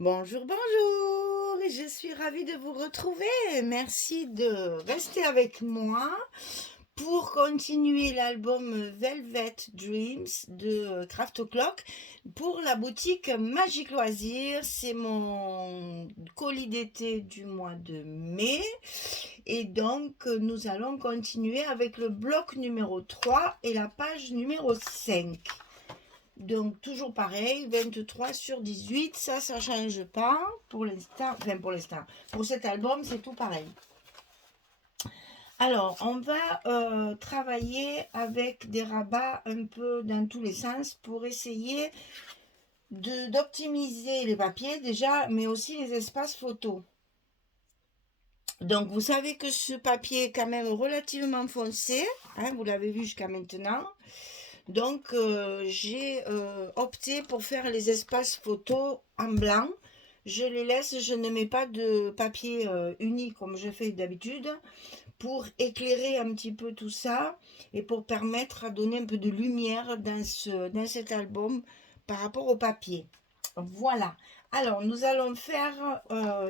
Bonjour, bonjour, je suis ravie de vous retrouver. Merci de rester avec moi pour continuer l'album Velvet Dreams de Craft O'Clock pour la boutique Magique Loisirs. C'est mon colis d'été du mois de mai. Et donc, nous allons continuer avec le bloc numéro 3 et la page numéro 5. Donc, toujours pareil, 23 sur 18, ça change pas pour l'instant. Enfin, pour cet album, c'est tout pareil. Alors, on va travailler avec des rabats un peu dans tous les sens pour essayer d'optimiser les papiers déjà, mais aussi les espaces photos. Donc, vous savez que ce papier est quand même relativement foncé, hein, vous l'avez vu jusqu'à maintenant. Donc, j'ai opté pour faire les espaces photos en blanc. Je les laisse, je ne mets pas de papier uni comme je fais d'habitude pour éclairer un petit peu tout ça et pour permettre à donner un peu de lumière dans cet album par rapport au papier. Voilà. Alors, nous allons faire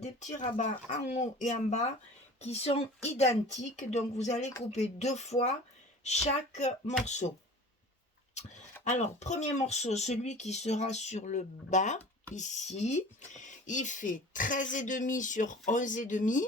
des petits rabats en haut et en bas qui sont identiques. Donc, vous allez couper 2 fois chaque morceau. Alors, premier morceau, celui qui sera sur le bas, ici, il fait 13,5 sur 11,5.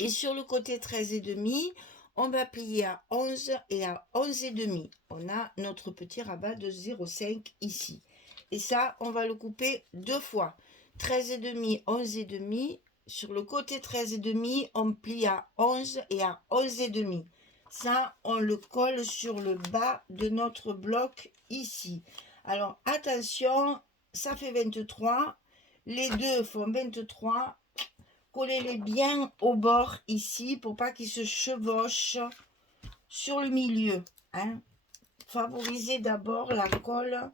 Et sur le côté 13,5, on va plier à 11 et à 11,5. On a notre petit rabat de 0,5 ici. Et ça, on va le couper 2 fois. 13,5, 11,5. Sur le côté 13,5, on plie à 11 et à 11,5. Ça, on le colle sur le bas de notre bloc ici. Alors, attention, ça fait 23. Les deux font 23. Collez-les bien au bord ici pour pas qu'ils se chevauchent sur le milieu. Hein. Favorisez d'abord la colle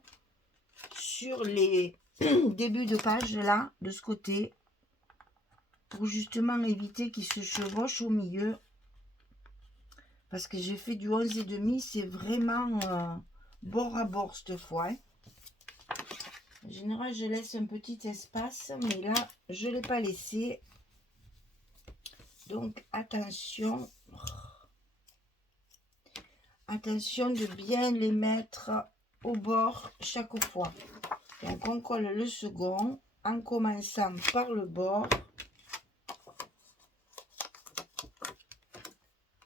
sur les débuts de page là, de ce côté, pour justement éviter qu'ils se chevauchent au milieu. Parce que j'ai fait du 11,5, c'est vraiment bord à bord cette fois. Hein. En général, je laisse un petit espace, mais là, je ne l'ai pas laissé. Donc, attention. Attention de bien les mettre au bord chaque fois. Donc, on colle le second en commençant par le bord.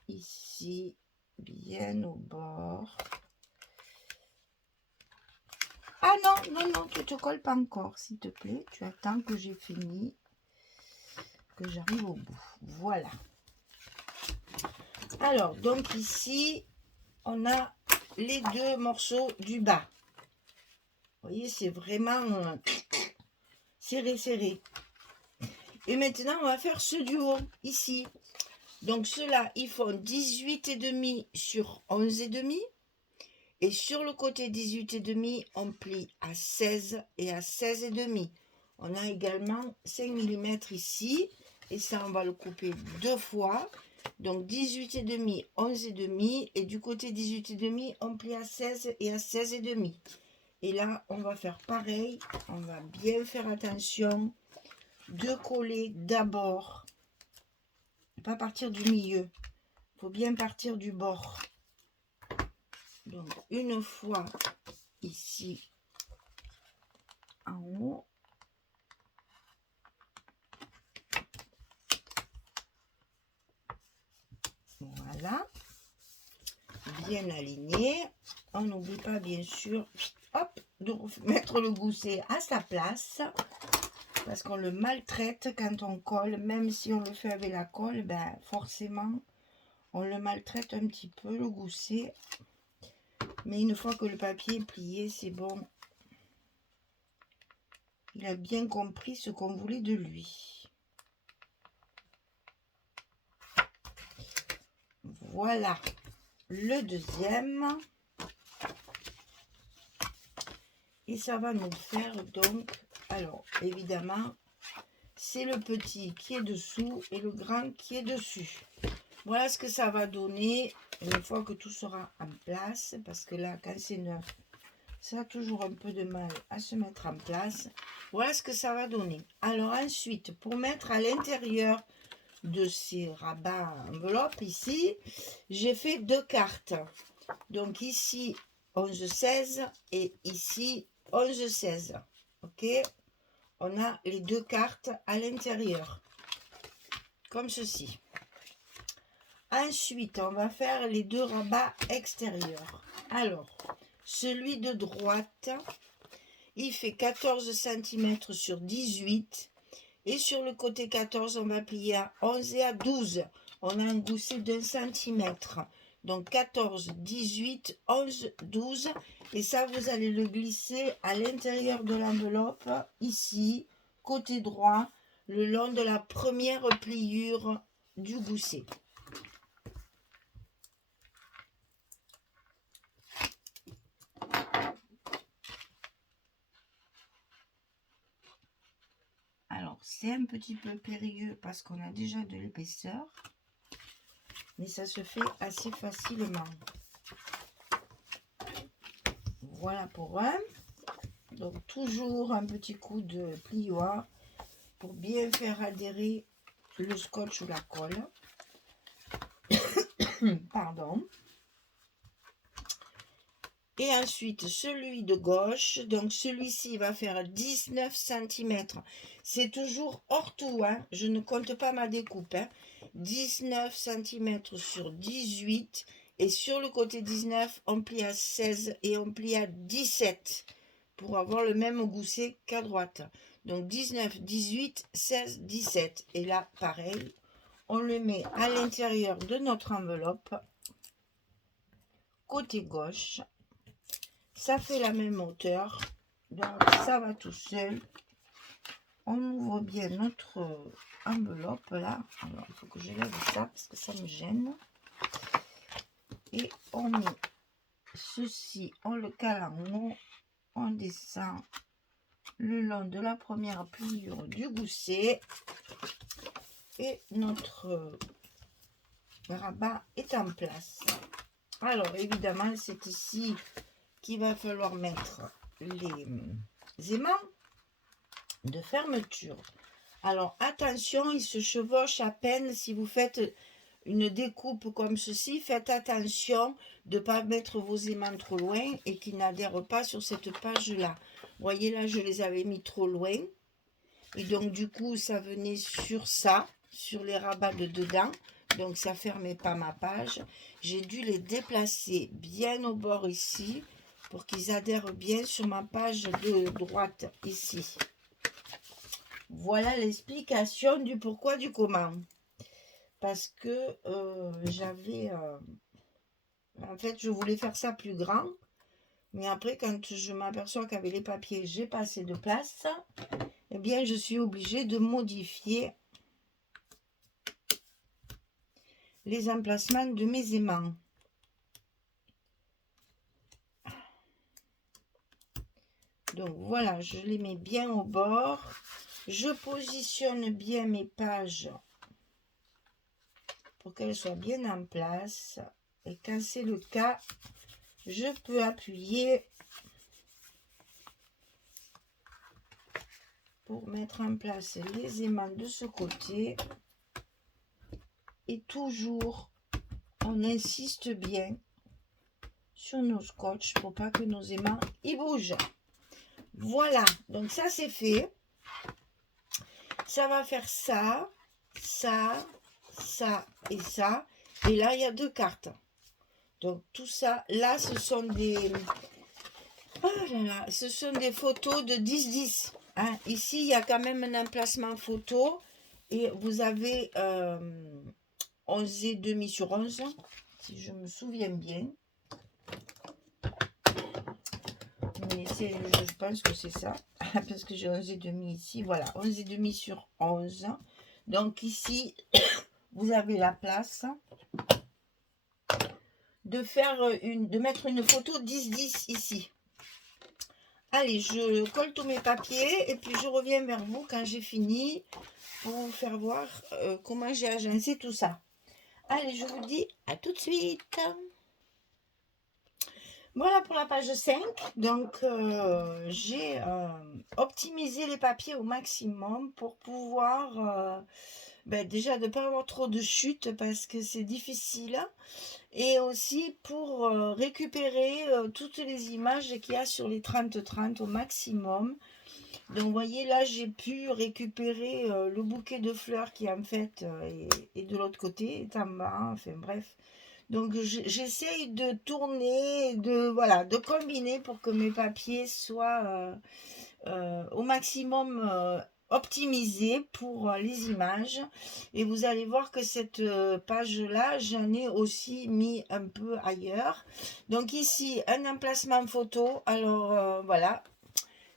Ici, bien au bord. Ah non, non, non, tu te colles pas encore, s'il te plaît. Tu attends que j'ai fini, que j'arrive au bout. Voilà. Alors, donc ici, on a les deux morceaux du bas. Vous voyez, c'est vraiment serré, serré. Et maintenant, on va faire ceux du haut, ici. Donc, ceux-là, ils font 18,5 sur 11,5. Et sur le côté 18,5, on plie à 16 et à 16,5. On a également 5 mm ici. Et ça, on va le couper 2 fois. Donc, 18,5, 11,5. Et du côté 18,5, on plie à 16 et à 16,5. Et là, on va faire pareil. On va bien faire attention de coller d'abord. Pas partir du milieu. Il faut bien partir du bord. Donc, une fois ici en haut. Voilà. Bien aligné. On n'oublie pas, bien sûr, hop, de mettre le gousset à sa place. Parce qu'on le maltraite quand on colle. Même si on le fait avec la colle, ben forcément, on le maltraite un petit peu, le gousset. Mais une fois que le papier est plié, c'est bon. Il a bien compris ce qu'on voulait de lui. Voilà le deuxième. Et ça va nous faire donc, alors évidemment, c'est le petit qui est dessous et le grand qui est dessus. Voilà ce que ça va donner une fois que tout sera en place. Parce que là, quand c'est neuf, Ça a toujours un peu de mal à se mettre en place. Voilà ce que ça va donner. Alors ensuite, pour mettre à l'intérieur de ces rabats enveloppes ici, j'ai fait 2 cartes. Donc ici 11-16 et ici 11-16. Ok, on a les 2 cartes à l'intérieur, comme ceci. Ensuite, on va faire les 2 rabats extérieurs. Alors, celui de droite, il fait 14 cm sur 18. Et sur le côté 14, on va plier à 11 et à 12. On a un gousset d'1 centimètre. Donc 14, 18, 11, 12. Et ça, vous allez le glisser à l'intérieur de l'enveloppe, ici, côté droit, le long de la première pliure du gousset. Alors, c'est un petit peu périlleux parce qu'on a déjà de l'épaisseur, mais ça se fait assez facilement. Voilà pour un. Donc, toujours un petit coup de plioir pour bien faire adhérer le scotch ou la colle. Pardon. Et ensuite, celui de gauche, donc celui-ci va faire 19 cm. C'est toujours hors tout, hein. Je ne compte pas ma découpe. Hein. 19 cm sur 18. Et sur le côté 19, on plie à 16 et on plie à 17 pour avoir le même gousset qu'à droite. Donc 19, 18, 16, 17. Et là, pareil, on le met à l'intérieur de notre enveloppe, côté gauche. Ça fait la même hauteur, donc ça va tout seul. On ouvre bien notre enveloppe là. Alors, il faut que je lève ça parce que ça me gêne. Et on met ceci, on le cale en haut, on descend le long de la première pliure du gousset. Et notre rabat est en place. Alors, évidemment, c'est ici qu'il va falloir mettre les aimants de fermeture. Alors attention, il se chevauche à peine. Si vous faites une découpe comme ceci, faites attention de ne pas mettre vos aimants trop loin et qu'ils n'adhèrent pas sur cette page là. Vous voyez là, je les avais mis trop loin et donc du coup ça venait sur ça, sur les rabats de dedans, donc ça fermait pas ma page. J'ai dû les déplacer bien au bord ici pour qu'ils adhèrent bien sur ma page de droite ici. Voilà l'explication du pourquoi du comment. Parce que j'avais... en fait, je voulais faire ça plus grand. Mais après, quand je m'aperçois qu'avec les papiers, j'ai pas assez de place, eh bien, je suis obligée de modifier les emplacements de mes aimants. Donc voilà, je les mets bien au bord. Je positionne bien mes pages pour qu'elles soient bien en place. Et quand c'est le cas, je peux appuyer pour mettre en place les aimants de ce côté. Et toujours, on insiste bien sur nos scotch pour pas que nos aimants y bougent. Voilà, donc ça c'est fait. Ça va faire ça, ça, ça et ça. Et là, il y a 2 cartes. Donc tout ça, là, ce sont des... Oh là là, ce sont des photos de 10-10. Hein. Ici, il y a quand même un emplacement photo. Et vous avez 11,5 sur 11, si je me souviens bien. Mais je pense que c'est ça. Parce que j'ai 11,5 ici. Voilà, 11,5 sur 11. Donc ici, vous avez la place de mettre une photo 10-10 ici. Allez, je colle tous mes papiers et puis je reviens vers vous quand j'ai fini pour vous faire voir comment j'ai agencé tout ça. Allez, je vous dis à tout de suite. Voilà pour la page 5. Donc, j'ai optimisé les papiers au maximum pour pouvoir, déjà de ne pas avoir trop de chutes parce que c'est difficile. Et aussi pour récupérer toutes les images qu'il y a sur les 30-30 au maximum. Donc, vous voyez, là, j'ai pu récupérer le bouquet de fleurs qui, en fait, est de l'autre côté, est en bas. Enfin, bref. Donc j'essaye de tourner, voilà, de combiner pour que mes papiers soient au maximum optimisés pour les images. Et vous allez voir que cette page-là, j'en ai aussi mis un peu ailleurs. Donc ici, un emplacement photo. Alors voilà,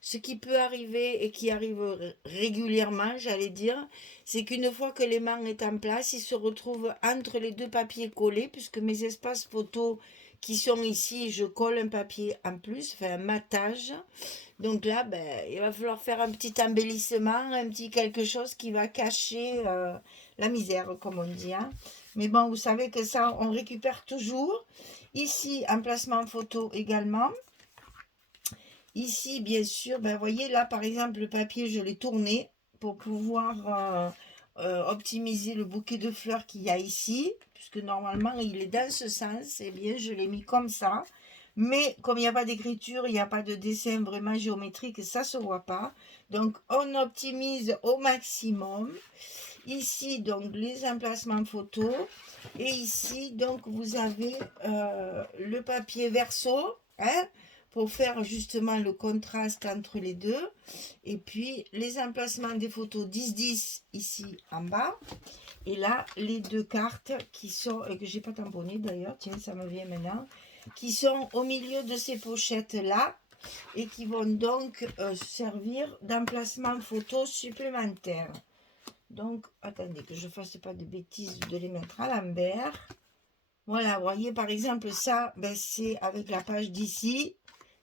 ce qui peut arriver et qui arrive régulièrement, j'allais dire, c'est qu'une fois que l'aimant est en place, il se retrouve entre les deux papiers collés, puisque mes espaces photos qui sont ici, je colle un papier en plus, enfin un matage. Donc là, il va falloir faire un petit embellissement, un petit quelque chose qui va cacher la misère, comme on dit. Hein. Mais bon, vous savez que ça, on récupère toujours. Ici, emplacement photo également. Ici, bien sûr, vous voyez là, par exemple, le papier, je l'ai tourné pour pouvoir optimiser le bouquet de fleurs qu'il y a ici, puisque normalement, il est dans ce sens. Eh bien, je l'ai mis comme ça. Mais comme il n'y a pas d'écriture, il n'y a pas de dessin vraiment géométrique, ça ne se voit pas. Donc, on optimise au maximum. Ici, donc, les emplacements photos. Et ici, donc, vous avez le papier verso, hein, pour faire justement le contraste entre les deux. Et puis, les emplacements des photos 10-10 ici en bas. Et là, les deux cartes qui sont, que j'ai pas tamponné d'ailleurs, tiens, ça me vient maintenant, qui sont au milieu de ces pochettes-là et qui vont donc servir d'emplacement photo supplémentaire. Donc, attendez que je ne fasse pas de bêtises de les mettre à l'envers. Voilà, vous voyez, par exemple, ça, c'est avec la page d'ici.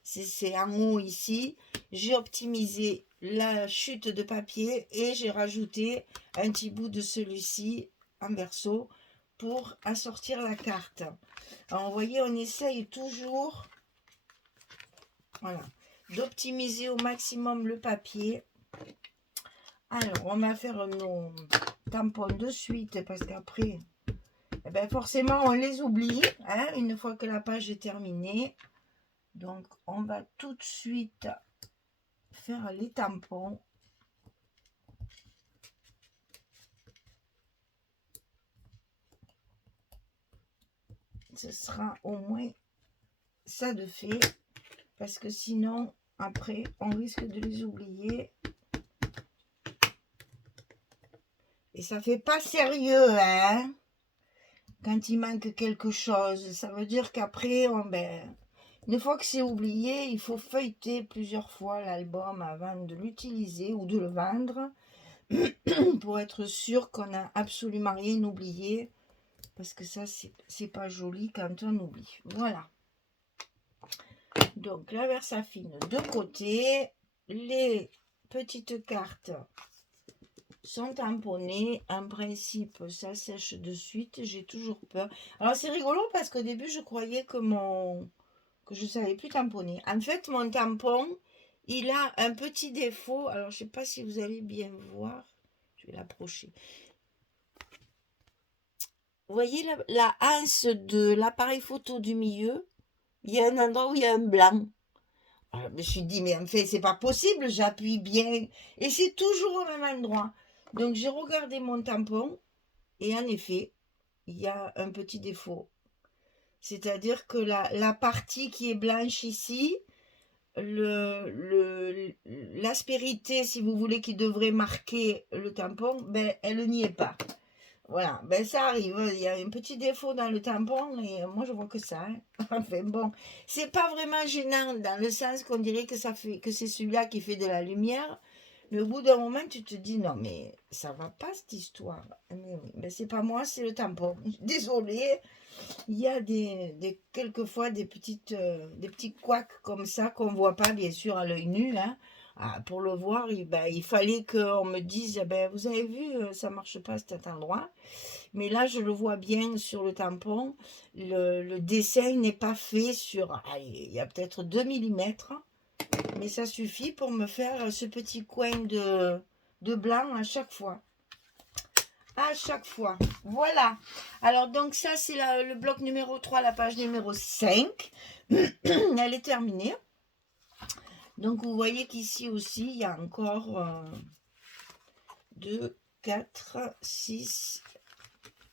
C'est en haut ici. J'ai optimisé la chute de papier et j'ai rajouté un petit bout de celui-ci en verso pour assortir la carte. Alors, vous voyez, on essaye toujours, voilà, d'optimiser au maximum le papier. Alors, on va faire nos tampons de suite parce qu'après, forcément, on les oublie hein, une fois que la page est terminée. Donc, on va tout de suite faire les tampons. Ce sera au moins ça de fait parce que sinon, après, on risque de les oublier. Et ça fait pas sérieux, hein, quand il manque quelque chose. Ça veut dire qu'après, une fois que c'est oublié, il faut feuilleter plusieurs fois l'album avant de l'utiliser ou de le vendre pour être sûr qu'on n'a absolument rien oublié. Parce que ça, c'est pas joli quand on oublie. Voilà. Donc, la Versafine de côté. Les petites cartes sont tamponnées. En principe, ça sèche de suite. J'ai toujours peur. Alors, c'est rigolo parce qu'au début, je croyais que je ne savais plus tamponner. En fait, mon tampon, il a un petit défaut. Alors, je ne sais pas si vous allez bien voir. Je vais l'approcher. Vous voyez la anse de l'appareil photo du milieu? Il y a un endroit où il y a un blanc. Alors, je me suis dit, mais en fait, c'est pas possible, j'appuie bien. Et c'est toujours au même endroit. Donc, j'ai regardé mon tampon. Et en effet, il y a un petit défaut. C'est-à-dire que la partie qui est blanche ici, l'aspérité, si vous voulez, qui devrait marquer le tampon, elle n'y est pas. Voilà, ça arrive, il y a un petit défaut dans le tampon et moi je vois que ça. Hein. Enfin bon, c'est pas vraiment gênant dans le sens qu'on dirait que c'est celui-là qui fait de la lumière, mais au bout d'un moment tu te dis non mais ça va pas cette histoire. Mais oui, c'est pas moi, c'est le tampon. Désolée, il y a quelquefois des petits couacs comme ça qu'on voit pas bien sûr à l'œil nu, hein. Ah, pour le voir, il fallait qu'on me dise, ben, vous avez vu, ça marche pas à cet endroit. Mais là, je le vois bien sur le tampon. Le dessin n'est pas fait sur, allez, il y a peut-être 2 millimètres, mais ça suffit pour me faire ce petit coin de blanc à chaque fois. À chaque fois. Voilà. Alors, donc ça, c'est le bloc numéro 3, la page numéro 5. Elle est terminée. Donc, vous voyez qu'ici aussi, il y a encore 2, 4, 6,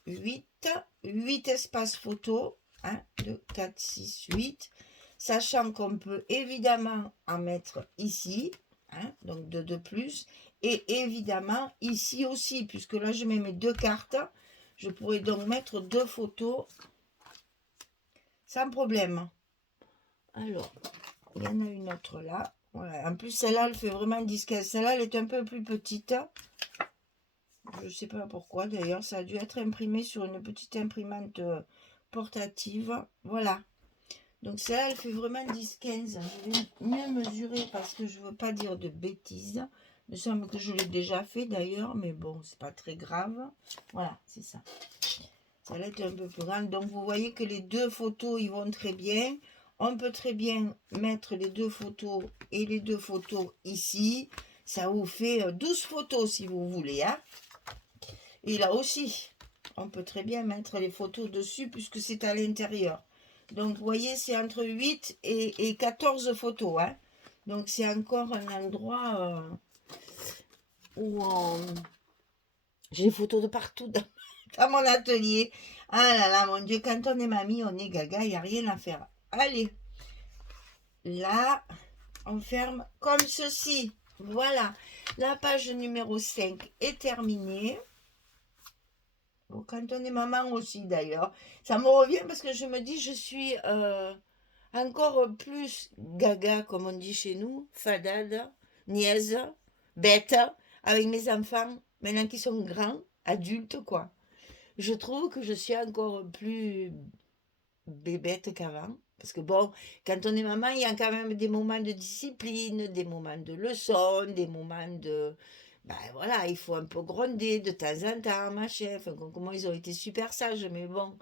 8 espaces photos. 1, 2, 4, 6, 8. Sachant qu'on peut évidemment en mettre ici, donc de plus. Et évidemment ici aussi, puisque là je mets mes 2 cartes. Je pourrais donc mettre 2 photos sans problème. Alors, il y en a une autre là. Voilà. En plus, celle-là, elle fait vraiment 10-15. Celle-là, elle est un peu plus petite. Je ne sais pas pourquoi d'ailleurs. Ça a dû être imprimé sur une petite imprimante portative. Voilà. Donc celle-là, elle fait vraiment 10-15. Je vais mieux mesurer parce que je ne veux pas dire de bêtises. Il me semble que je l'ai déjà fait d'ailleurs. Mais bon, c'est pas très grave. Voilà, c'est ça. Celle-là est un peu plus grande. Donc vous voyez que les 2 photos, ils vont très bien. On peut très bien mettre les 2 photos et les 2 photos ici. Ça vous fait 12 photos si vous voulez. Hein. Et là aussi, on peut très bien mettre les photos dessus puisque c'est à l'intérieur. Donc, vous voyez, c'est entre 8 et 14 photos. Hein. Donc, c'est encore un endroit où j'ai des photos de partout dans mon atelier. Ah là là, mon Dieu, quand on est mamie, on est gaga, il n'y a rien à faire. Allez, là, on ferme comme ceci. Voilà, la page numéro 5 est terminée. Bon, quand on est maman aussi, d'ailleurs. Ça me revient parce que je me dis, je suis encore plus gaga, comme on dit chez nous, fadade, niaise, bête, avec mes enfants, maintenant qu'ils sont grands, adultes, quoi. Je trouve que je suis encore plus bébête qu'avant. Parce que bon, quand on est maman, il y a quand même des moments de discipline, des moments de leçon, des moments de... Ben voilà, il faut un peu gronder de temps en temps, machin. Enfin, comment ils ont été super sages, mais bon,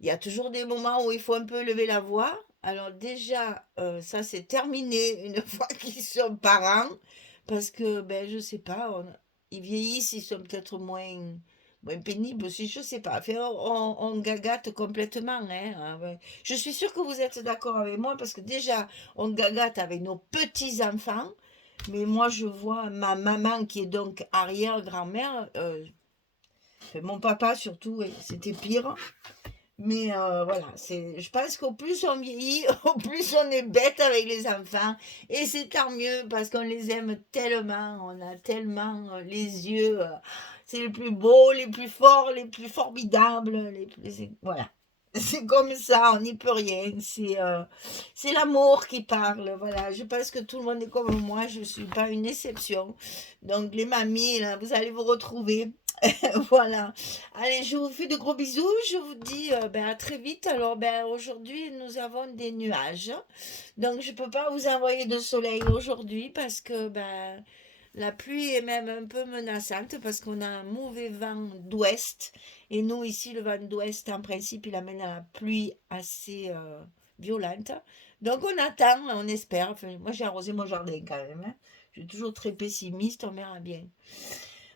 il y a toujours des moments où il faut un peu lever la voix. Alors déjà, ça c'est terminé une fois qu'ils sont parents, parce que, ben je sais pas, ils vieillissent, ils sont peut-être moins pénibles aussi, je sais pas. Enfin, on gagate complètement, hein. Ouais. Je suis sûre que vous êtes d'accord avec moi, parce que déjà, on gagate avec nos petits-enfants, mais moi je vois ma maman qui est donc arrière-grand-mère, enfin, mon papa surtout, ouais, c'était pire. Mais voilà, je pense qu'au plus on vieillit, au plus on est bête avec les enfants. Et c'est tant mieux parce qu'on les aime tellement, on a tellement les yeux, c'est les plus beaux, les plus forts, les plus formidables. Voilà, c'est comme ça, on n'y peut rien. C'est l'amour qui parle. Voilà, je pense que tout le monde est comme moi, je ne suis pas une exception. Donc les mamies, là, vous allez vous retrouver. Voilà. Allez, je vous fais de gros bisous. Je vous dis à très vite. Alors, aujourd'hui, nous avons des nuages. Donc, je ne peux pas vous envoyer de soleil aujourd'hui parce que la pluie est même un peu menaçante parce qu'on a un mauvais vent d'ouest. Et nous, ici, le vent d'ouest, en principe, il amène à la pluie assez violente. Donc, on attend, on espère. Enfin, moi, j'ai arrosé mon jardin quand même. Hein. Je suis toujours très pessimiste, on verra bien.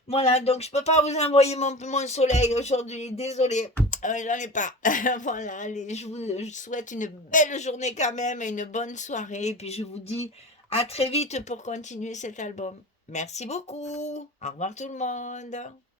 Voilà, donc je peux pas vous envoyer mon soleil aujourd'hui, désolée, j'en ai pas. Voilà, allez, je souhaite une belle journée quand même et une bonne soirée. Et puis je vous dis à très vite pour continuer cet album. Merci beaucoup. Au revoir tout le monde.